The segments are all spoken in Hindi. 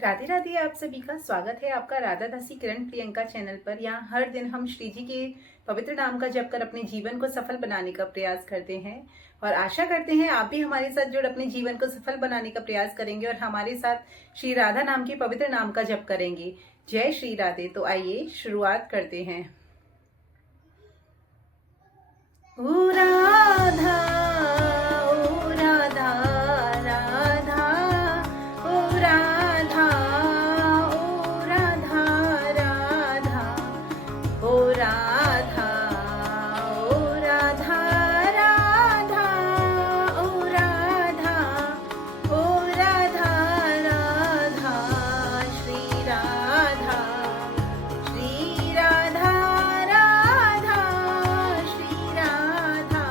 राधे राधे। आप सभी का स्वागत है आपका राधा दासी किरण प्रियंका चैनल पर। यहाँ हर दिन हम श्री जी के पवित्र नाम का जप कर अपने जीवन को सफल बनाने का प्रयास करते हैं और आशा करते हैं आप भी हमारे साथ जुड़ अपने जीवन को सफल बनाने का प्रयास करेंगे और हमारे साथ श्री राधा नाम के पवित्र नाम का जप करेंगे। जय श्री राधे। तो आइए शुरुआत करते हैं। ओ राधा, ओ राधा, राधा, ओ राधा, ओ राधा, राधा, ओ राधा, ओ राधा, राधा, ओ राधा, ओ राधा, राधा, श्री राधा, श्री राधा, राधा, श्री राधा,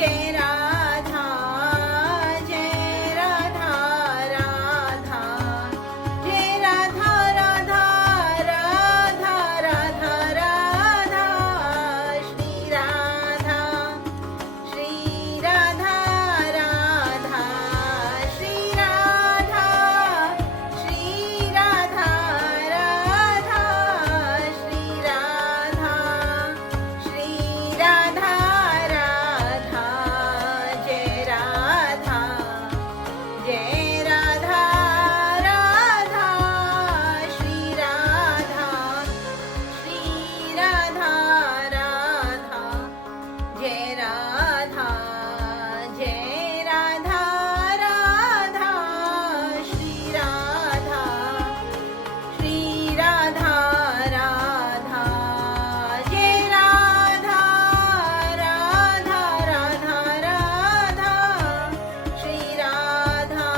जय राधा, जय राधा राधा, जय राधा राधा राधा राधा राधा, श्री राधा, श्री राधा राधा, श्री राधा, श्री राधा राधा, श्री राधा, श्री राधा राधा, जय राधा, जय राधा राधा, श्री राधा, श्री राधा राधा, जय राधा, जय राधा राधा, श्री राधा, श्री राधा राधा, जय राधा, राधा राधा राधा, श्री राधा,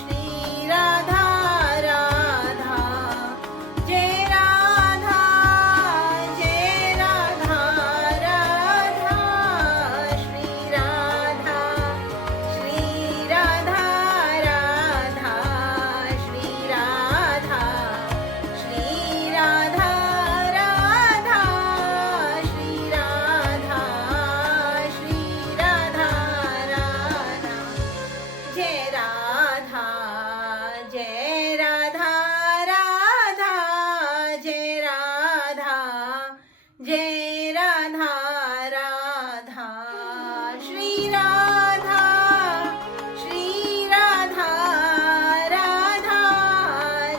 श्री राधा राधा, जय राधा, जय राधा राधा, श्री राधा, श्री राधा राधा, श्री राधा, श्री राधा राधा, श्री राधा, श्री राधा राधा, जय राधा, जय राधा राधा, जय राधा, जय राधा राधा, श्री राधा, श्री राधा राधा,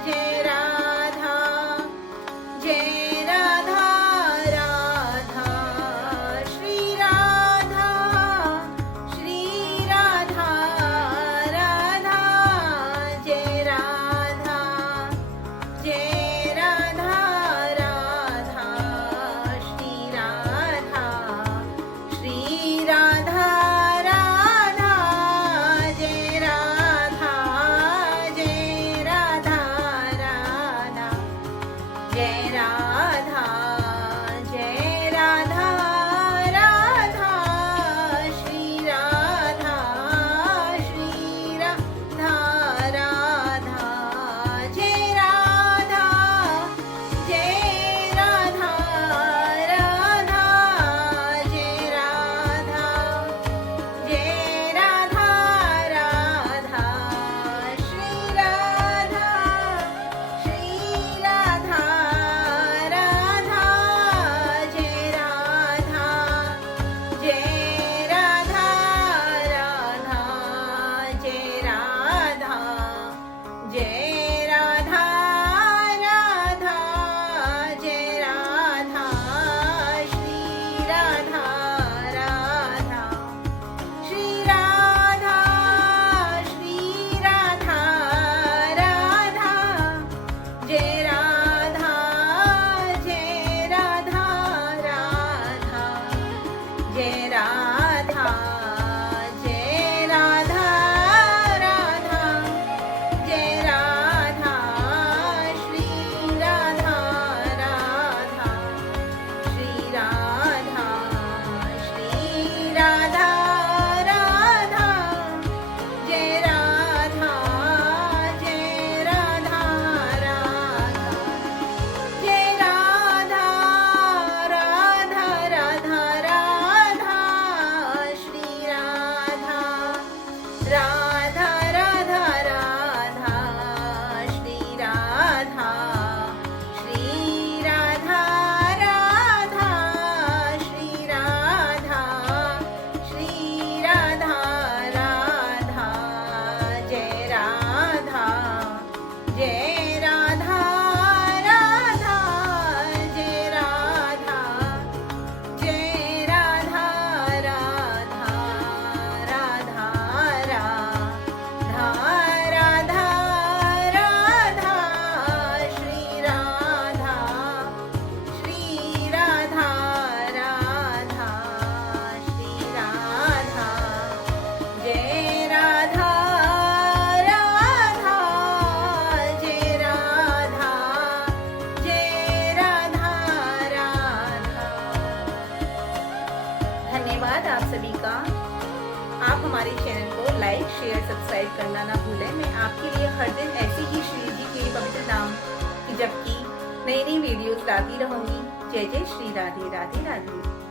जय राधा, जय राधा राधा, श्री राधा, श्री राधा राधा, जय राधा, जय राधा राधा, श्री राधा, श्री राधा राधा, जय राधा, जय राधा राधा, जय राधा, जय राधा राधा, श्री राधा, श्री राधा राधा, जय राधा, जय राधा राधा, जय राधा, जय राधा राधा, श्री राधा, श्री राधा राधा, जय राधा, जय राधा राधा, जय राधा, जय राधा राधा, जय राधा, श्री राधा राधा, श्री राधा, श्री राधा राधा, जय राधा, जय राधा राधा, जय राधा, जय राधा राधा, जय राधा, श्री राधा राधा, श्री राधा, श्री राधा राधा, जय राधा, जय राधा राधा, जय राधा, राधा राधा राधा, धन्यवाद आप सभी का। आप हमारे चैनल को लाइक, शेयर, सब्सक्राइब करना ना भूलें। मैं आपके लिए हर दिन ऐसे ही श्री जी के पवित्र नाम की जप की नई नई वीडियोस लाती रहूंगी। जय जय श्री राधे राधे राधे।